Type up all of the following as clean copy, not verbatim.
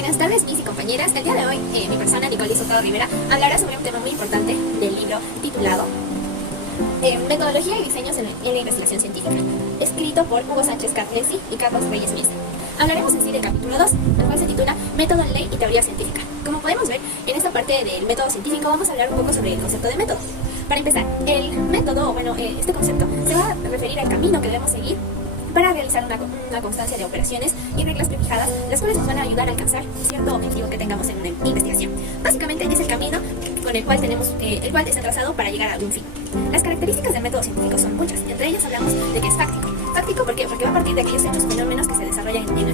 Buenas tardes, mis y compañeras. El día de hoy, mi persona, Nicole Soto Rivera, hablará sobre un tema muy importante del libro titulado Metodología y diseños en la investigación científica, escrito por Hugo Sánchez Carlesi y Carlos Reyes Mesa. Hablaremos en sí del capítulo 2, el cual se titula Método, Ley y Teoría Científica. Como podemos ver, en esta parte del método científico vamos a hablar un poco sobre el concepto de método. Para empezar, el método, este concepto se va a referir al camino que debemos seguir para realizar una constancia de operaciones y reglas prefijadas, las cuales nos van a ayudar a alcanzar cierto objetivo que tengamos en una investigación. Básicamente es el camino con el cual el cual está trazado para llegar a un fin. Las características del método científico son muchas, entre ellas hablamos de que es fáctico. Fáctico, ¿por qué? Porque va a partir de aquellos hechos o fenómenos que se desarrollan en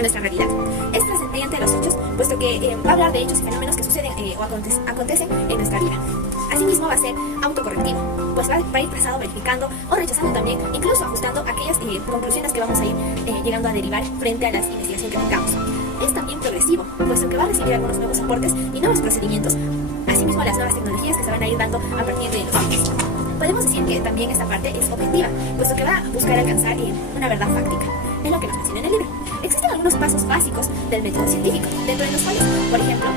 nuestra realidad. Es trascendente a los hechos, puesto que va a hablar de hechos y fenómenos que suceden o acontecen en nuestra vida. Asimismo va a ser autocorrectivo, pues va a ir trazado, verificando o rechazando también, incluso ajustando aquellas conclusiones que vamos a ir llegando a derivar frente a la investigación que tengamos. Es también progresivo, puesto que va a recibir algunos nuevos aportes y nuevos procedimientos, asimismo las nuevas tecnologías que se van a ir dando a partir de los años. Podemos decir que también esta parte es objetiva, puesto que va a buscar alcanzar una verdad fáctica, es lo que nos menciona en el libro. Existen algunos pasos básicos del método científico, dentro de los cuales, por ejemplo,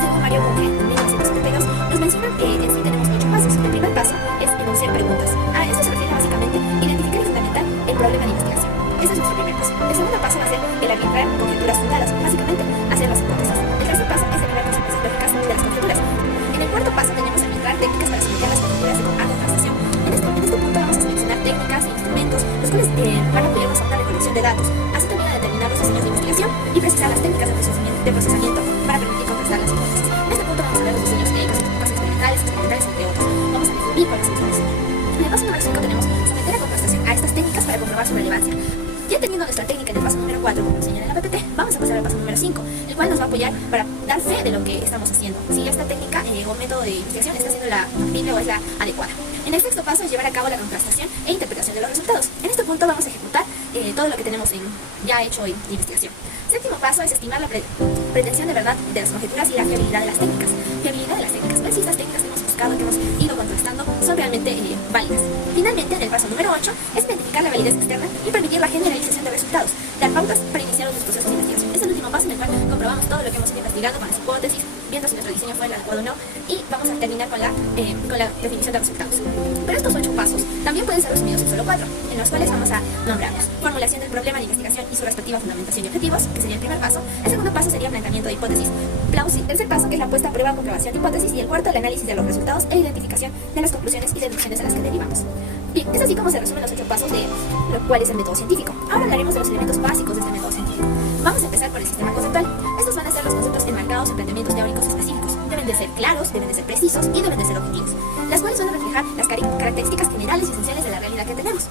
según Mario Bunge en 1972, nos menciona que en sí tenemos 8 pasos. El primer paso es enunciar preguntas. A esto se refiere básicamente a identificar y fundamentar el problema de investigación. Ese es nuestro primer paso. El segundo paso va a ser el arbitrar conjeturas fundadas, básicamente hacer las hipótesis. El tercer paso es derivar consecuencias lógicas de las conjeturas. En el cuarto paso tenemos arbitrar técnicas para someter las conjeturas a contrastación. En este punto vamos a seleccionar técnicas e instrumentos, los cuales van a apoyarnos a una recolección de datos, así también a determinar los diseños de investigación y precisar las técnicas de procesamiento para permitir contrastar las hipótesis. En este punto vamos a ver los diseños experimentales, entre otros. Vamos a definir cuáles son los diseños. En el paso número 5 tenemos someter a contrastación a estas técnicas para comprobar su relevancia. Ya teniendo nuestra técnica en el paso número 4, como señala en la PPT, vamos a pasar al paso número 5, el cual nos va a apoyar para dar fe de lo que estamos haciendo, si esta técnica o método de investigación está siendo la factible o es la adecuada. En el sexto paso es llevar a cabo la contrastación e interpretación de los resultados. En este punto vamos a ejecutar todo lo que tenemos ya hecho en investigación. Séptimo paso es estimar la pretensión de verdad de las conjeturas y la fiabilidad de las técnicas. Fiabilidad de las técnicas, ver si estas técnicas que hemos buscado, que hemos ido contrastando, son realmente válidas. Finalmente, en el paso número 8 es identificar la validez externa y permitir la generalización de resultados, dar pautas para iniciar los procesos de investigación. Es el último paso en el cual comprobamos todo lo que hemos ido investigando con las hipótesis, viendo si nuestro diseño fue el adecuado o no, y vamos a terminar con la definición de resultados. Pero estos 8 pasos también pueden ser resumidos en solo 4, en los cuales vamos a nombrarlos: formulación del problema de investigación y su respectiva fundamentación y objetivos, que sería el primer paso. El segundo paso sería planteamiento de hipótesis, tercer paso, que es la puesta a prueba, comprobación de hipótesis, y el cuarto, el análisis de los resultados e identificación de las conclusiones y deducciones a las que derivamos. Bien, es así como se resumen los 8 pasos de lo cual es el método científico. Ahora hablaremos de los elementos básicos de este método científico. Vamos a empezar por el sistema conceptual. Estos van a ser los conceptos enmarcados en planteamientos teóricos específicos. Deben de ser claros, deben de ser precisos y deben de ser objetivos, las cuales van a reflejar las características generales y esenciales de la realidad que tenemos.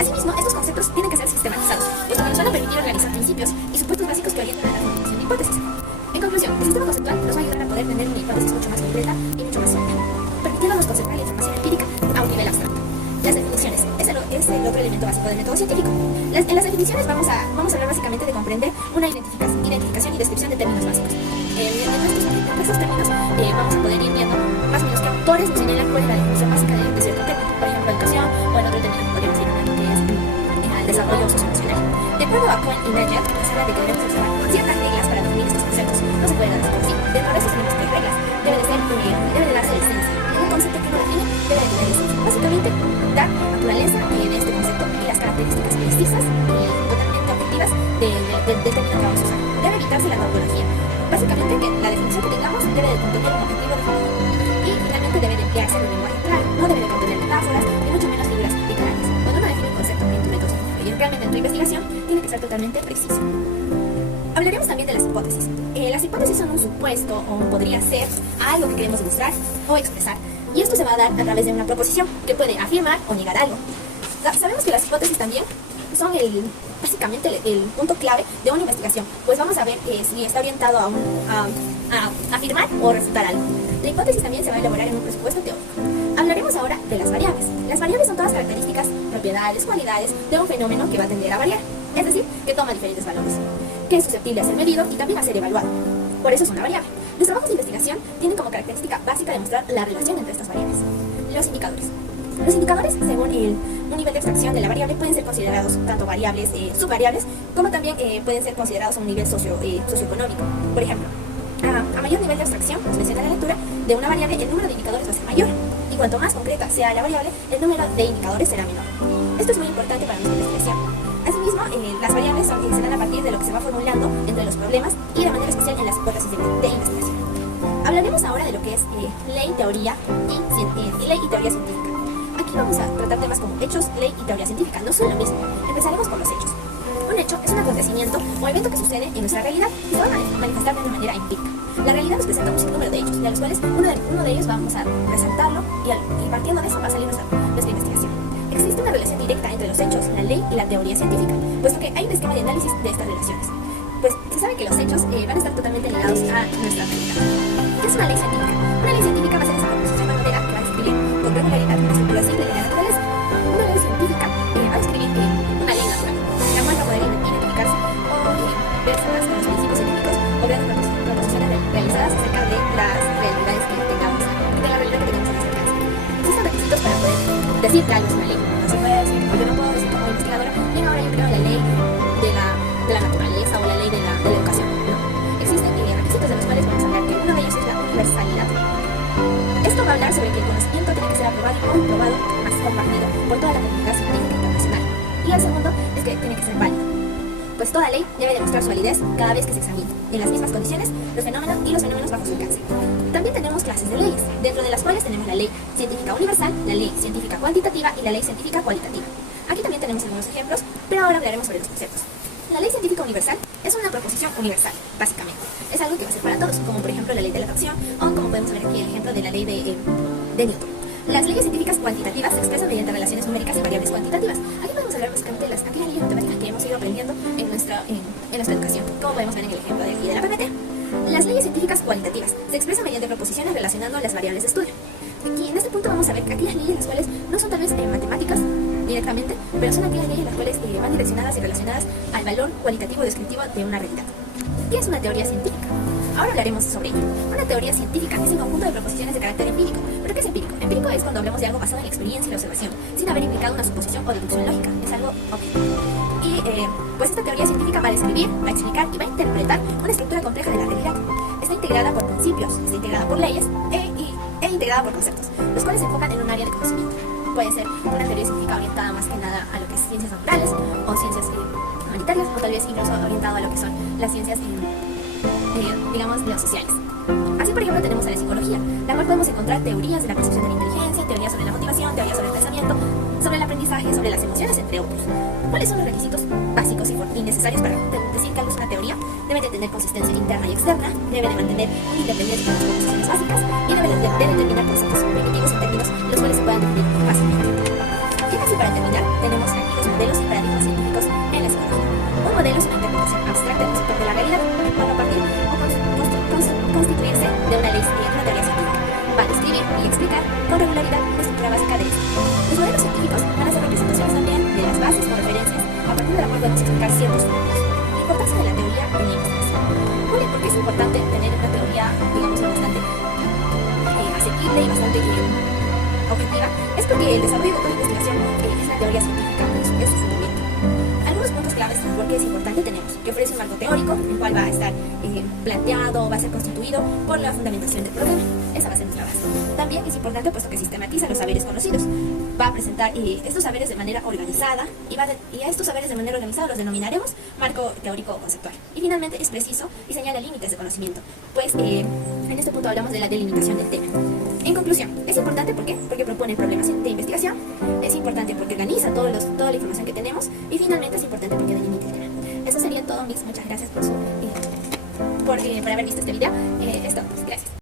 Asimismo, estos conceptos tienen que ser sistematizados, puesto que nos van a permitir organizar principios y supuestos básicos que orientan a la formulación de hipótesis. En conclusión, el sistema conceptual nos va a ayudar a poder tener una hipótesis mucho más completa y mucho más simple, permitiéndonos concentrar la información empírica a un nivel abstracto. Las definiciones es el otro elemento básico del método científico. En las definiciones vamos a hablar básicamente de comprender una identificación y descripción de términos básicos. En estos términos vamos a poder ir viendo más o menos qué autores nos señalan cuál es la definición básica de cierto término. Por ejemplo, educación, o en otro término que podríamos ir hablando, que es el desarrollo socioemocional. De acuerdo a Cohen y Nayer, se habla de que debemos observar ciertas reglas para definir estos conceptos. No se puede dar así. Dentro de estos tenemos 3 reglas. Debe de darse licencia. En un concepto que uno define, debe de tener licencia. Básicamente, dar naturaleza de este concepto y las características precisas y totalmente objetivas del término que vamos a usar. Debe evitarse la tautología. Básicamente, que la definición que tengamos debe de contener un objetivo definido. Y finalmente debe de emplearse en un lenguaje claro. No debe de contener metáforas, ni mucho menos figuras literarias. Cuando uno define un concepto en tu método científico y realmente en tu investigación, tiene que ser totalmente preciso. Hablaremos también de las hipótesis. Las hipótesis son un supuesto o podría ser algo que queremos demostrar o expresar. Y esto se va a dar a través de una proposición que puede afirmar o negar algo. Sabemos que las hipótesis también son básicamente el punto clave de una investigación, pues vamos a ver si está orientado a afirmar o refutar algo. La hipótesis también se va a elaborar en un presupuesto teórico. Hablaremos ahora de las variables. Las variables son todas características, propiedades, cualidades de un fenómeno que va a tender a variar, es decir, que toma diferentes valores, que es susceptible a ser medido y también a ser evaluado. Por eso es una variable. Los trabajos de investigación tienen como característica básica demostrar la relación entre estas variables. Los indicadores. Los indicadores, según un nivel de abstracción de la variable, pueden ser considerados tanto variables, subvariables, como también pueden ser considerados a un nivel socioeconómico. Por ejemplo, a mayor nivel de abstracción, nos menciona la lectura, de una variable, el número de indicadores va a ser mayor, y cuanto más concreta sea la variable, el número de indicadores será menor. Esto es muy importante para nuestra investigación. Asimismo, las variables se dan a partir de lo que se va formulando entre los problemas y de manera especial en las hipótesis de investigación. Hablaremos ahora de lo que es ley, teoría ley y teoría científica. Aquí vamos a tratar temas como hechos, ley y teoría científica. No son lo mismo. Empezaremos por los hechos. Un hecho es un acontecimiento o evento que sucede en nuestra realidad y se va a manifestar de una manera empírica. La realidad nos presenta un sinnúmero de hechos, de los cuales uno de ellos vamos a resaltarlo y partiendo de eso va a salir nuestra investigación. Existe una relación directa entre los hechos, la ley y la teoría científica, puesto que hay un esquema de análisis de estas relaciones. Pues se sabe que los hechos van a estar totalmente ligados a nuestra realidad. ¿Qué es una ley científica? Una ley científica va a ser esa proposición manera que va a describir con regularidad una estructura simple de la naturaleza. Una ley científica va a describir una ley natural, la cual va a poder identificarse o verse con los principios científicos o grandes proposiciones realizadas acerca de las realidades que tengamos, de la realidad que tenemos en nuestra alcance. Existen requisitos para poder decir que algo es una ley. No se puede decir, o yo no puedo decir como investigadora, bien, ahora yo creo la ley de la naturaleza o la ley de la educación, ¿no? Existen requisitos de los cuales vamos a hablar, que uno de ellos es la universalidad. Esto va a hablar sobre que el conocimiento tiene que ser aprobado o comprobado, más compartido por toda la comunidad científica internacional. Y el segundo es que tiene que ser válido, pues toda ley debe demostrar su validez cada vez que se examine, en las mismas condiciones, los fenómenos bajo su alcance. También tenemos clases de leyes, dentro de las cuales tenemos la ley científica universal, la ley científica cuantitativa y la ley científica cualitativa. Aquí también tenemos algunos ejemplos, pero ahora hablaremos sobre los conceptos. La ley científica universal es una proposición universal, básicamente. Es algo que va a ser para todos, como por ejemplo la ley de la atracción, o como podemos ver aquí el ejemplo de la ley de Newton. Las leyes científicas cuantitativas se expresan mediante relaciones numéricas y variables cuantitativas. Aquí podemos hablar básicamente de aquellas leyes matemáticas que hemos ido aprendiendo en nuestra educación, como podemos ver en el ejemplo de aquí de la PPT. Las leyes científicas cualitativas se expresan mediante proposiciones relacionando las variables de estudio. Aquí en este punto vamos a ver que aquellas leyes las cuales no son tal vez matemáticas directamente, pero son aquellas leyes las cuales van direccionadas y relacionadas al valor cualitativo descriptivo de una realidad. ¿Qué es una teoría científica? Ahora hablaremos sobre ello. Una teoría científica es un conjunto de proposiciones de carácter empírico. ¿Pero qué es empírico? Empírico es cuando hablamos de algo basado en la experiencia y la observación, sin haber implicado una suposición o deducción lógica. Es algo objetivo. Y pues esta teoría científica va a describir, va a explicar y va a interpretar una estructura compleja de la realidad. Está integrada por principios, está integrada por leyes e integrada por conceptos, los cuales se enfocan en un área de conocimiento. Puede ser una teoría científica orientada más que nada a lo que es ciencias naturales o ciencias humanitarias, o tal vez incluso orientado a lo que son las ciencias, digamos, sociales. Así, por ejemplo, tenemos a la psicología, la cual podemos encontrar teorías de la percepción de la inteligencia, teorías sobre la motivación, teorías sobre el pensamiento, sobre el aprendizaje, sobre las emociones, entre otros. ¿Cuáles son los requisitos básicos y necesarios para decir que algo es una teoría? Debe de tener consistencia interna y externa, debe de mantener una independencia con las proposiciones básicas y debe de determinar conceptos primitivos en términos los cuales se puedan definir fácilmente. Y casi para terminar, tenemos aquí los modelos y paradigmas científicos en la psicología. Un modelo es una interpretación abstracta del concepto de la realidad, el cual va a partir o constituirse de una teoría científica. Va a describir y explicar con regularidad una estructura básica de esto. Los modelos científicos van a ser representaciones también de las bases o referencias a partir de la cual podemos explicar ciertos fenómenos. La importancia de la teoría en la investigación. ¿Por qué es importante tener una teoría, digamos, bastante asequible y bastante objetiva? Es porque el desarrollo de toda investigación es la teoría científica, es su fundamento. Algunos puntos claves por qué es importante tenemos que ofrece un marco teórico, el cual va a estar planteado, va a ser constituido por la fundamentación del problema. Esa va a ser nuestra base. También es importante puesto que sistematiza los saberes conocidos. Va a presentar estos saberes de manera organizada y a estos saberes de manera organizada los denominaremos marco teórico o conceptual. Y finalmente es preciso y señala límites de conocimiento, pues en este punto hablamos de la delimitación del tema. En conclusión, es importante porque propone problemas de investigación, es importante porque organiza toda la información que tenemos y finalmente es importante porque delimita el tema. Eso sería todo, Miss. Muchas gracias por haber visto este video. Es todo, pues, gracias.